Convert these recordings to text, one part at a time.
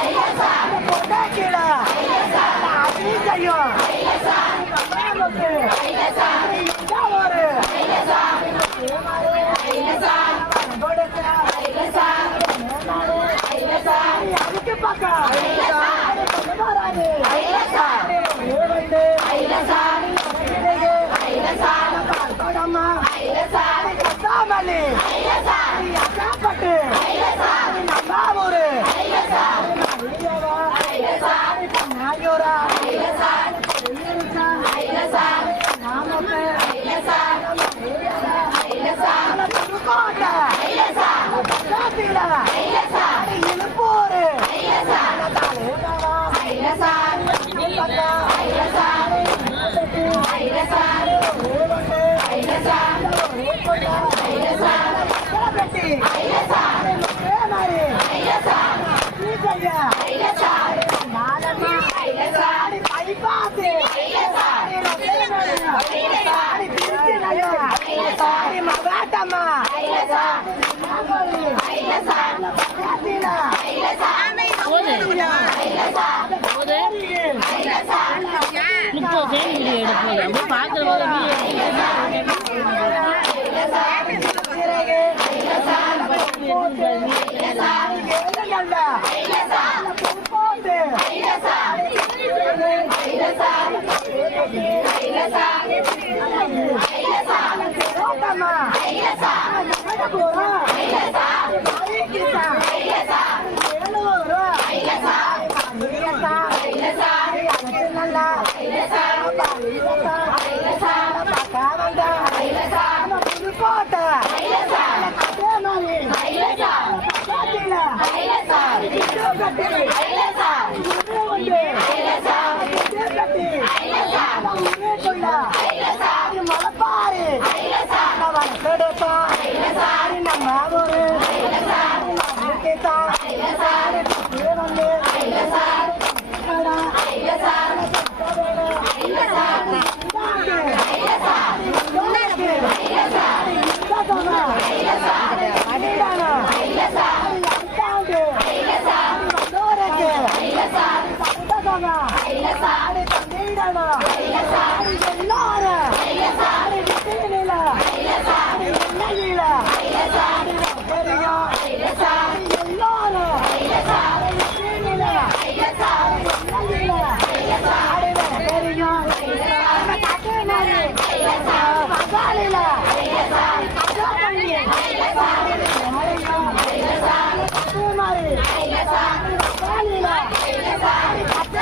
ஐயசாமி ஐயசாமி ஐயசாமி ஐயசாமி மகாட்டம்மா முப்பது வீடியோ எடுப்போம். Hey! எல்லாரும்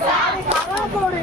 சாமி கலாக்கோடி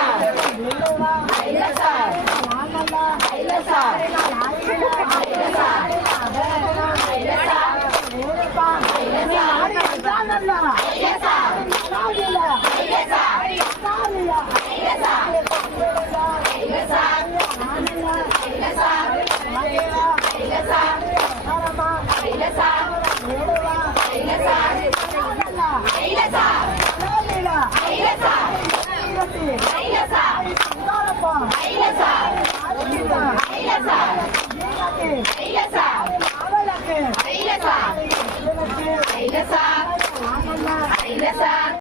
是啊